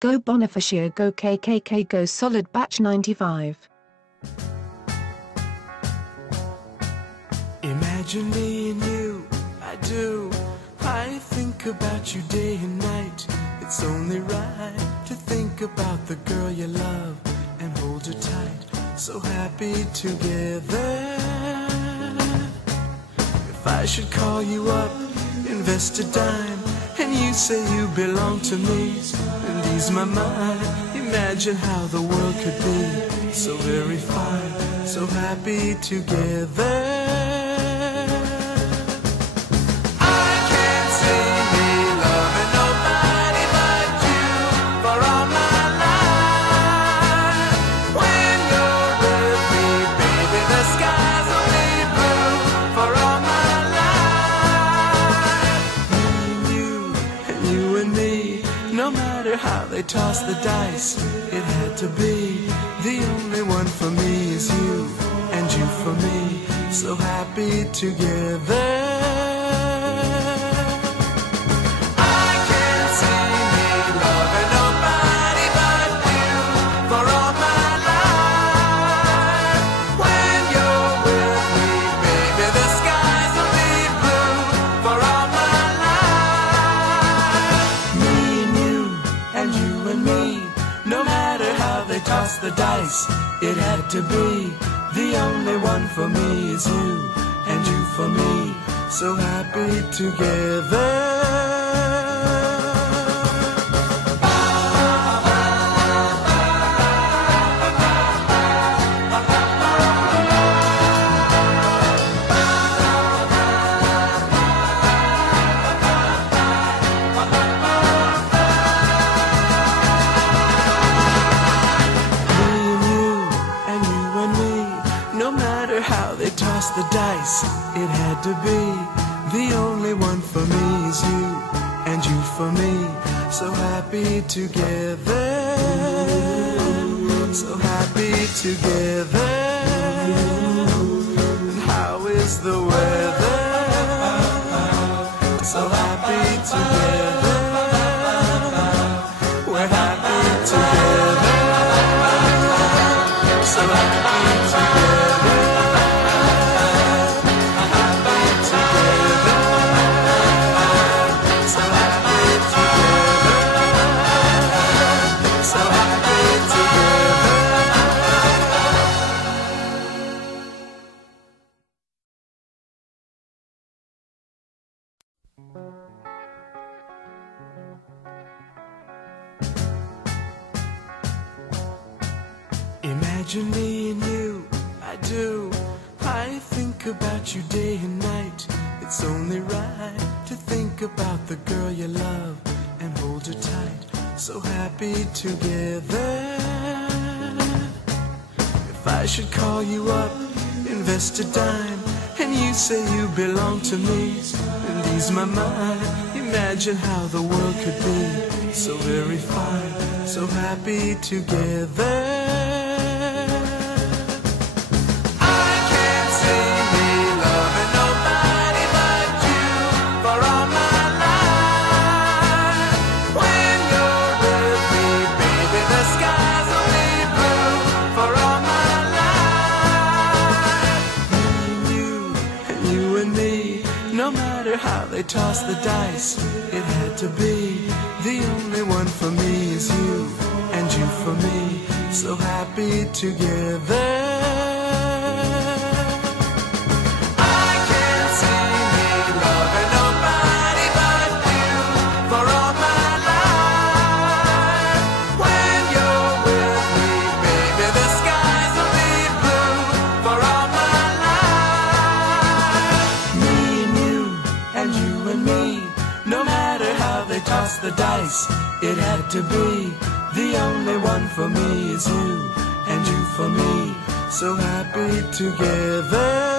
Go Bonifacio, go KKK, go Solid Batch 95. Imagine me and you, I do. I think about you day and night. It's only right to think about the girl you love and hold her tight. So happy together. If I should call you up, invest a dime, and you say you belong to me, and ease my mind. Imagine how the world could be so very fine, so happy together. How they toss the dice, it had to be. The only one for me is you, and you for me, so happy together. Toss the dice, it had to be. The only one for me is you, and you for me, so happy together. Toss the dice, it had to be. The only one for me is you, and you for me, so happy together. So happy together. And how is the weather? So happy together. We're happy together. So happy together. Imagine me and you, I do. I think about you day and night. It's only right to think about the girl you love and hold her tight, so happy together. If I should call you up, invest a dime, and you say you belong to me, and ease my mind. Imagine how the world could be so very fine, so happy together. How they toss the dice, it had to be. The only one for me is you, and you for me, so happy together. Toss the dice, it had to be. The only one for me is you, and you for me, so happy together.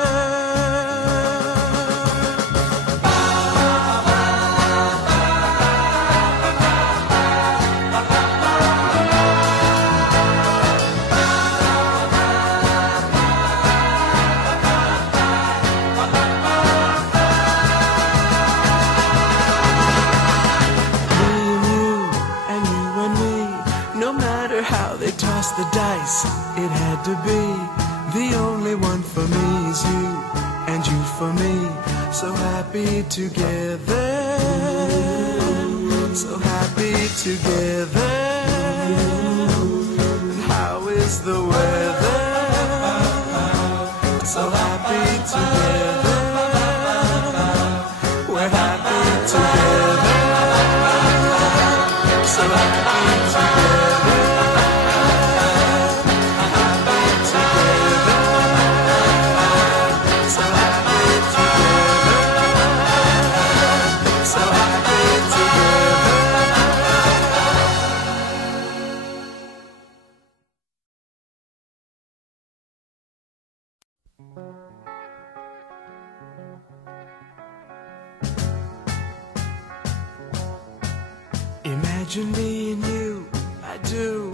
toss the dice, it had to be. The only one for me is you, and you for me. So happy together, so happy together. And how is the weather? So happy together, we're happy together. So happy together, happy together. So happy together, so happy together. Imagine me and you, I do.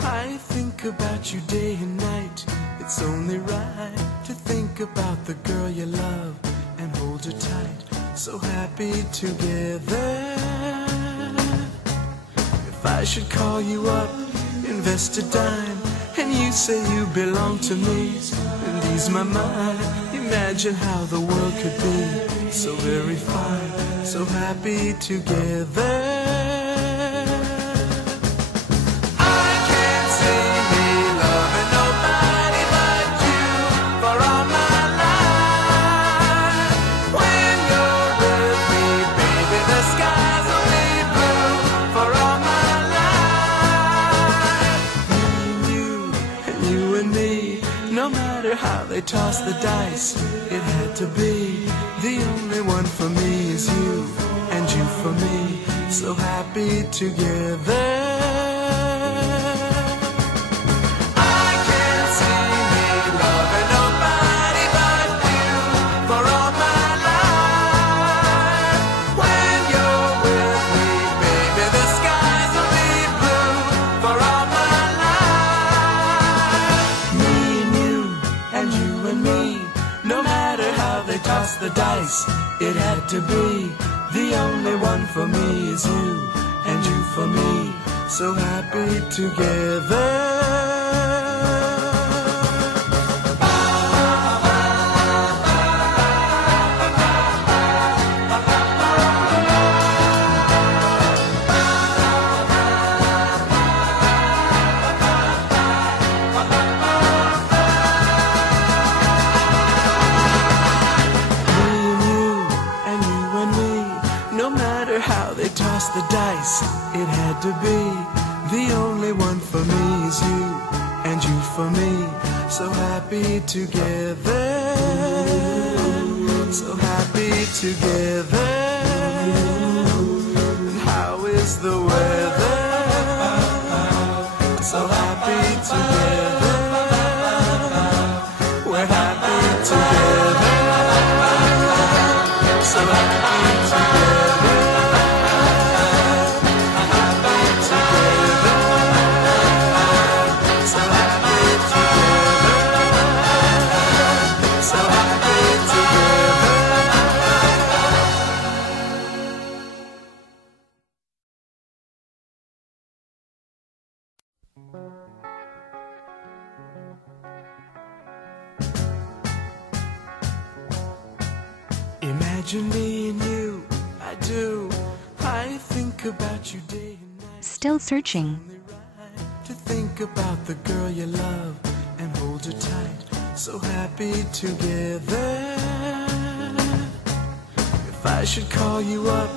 I think about you day and night. It's only right to think about the girl you love and hold her tight. So happy together. If I should call you up, invest a dime, and you say you belong to me, and ease my mind. Imagine how the world could be so very fine, so happy together. How they toss the dice, it had to be. The only one for me is you, and you for me. So happy together. The dice, it had to be. The only one for me is you, and you for me. So happy together. Toss the dice, it had to be. The only one for me is you, and you for me. So happy together, so happy together. And how is the weather? So happy together, we're happy together. So happy together. Imagine me and you, I do. I think about you day and night. Still searching. To think about the girl you love and hold her tight. So happy together. If I should call you up,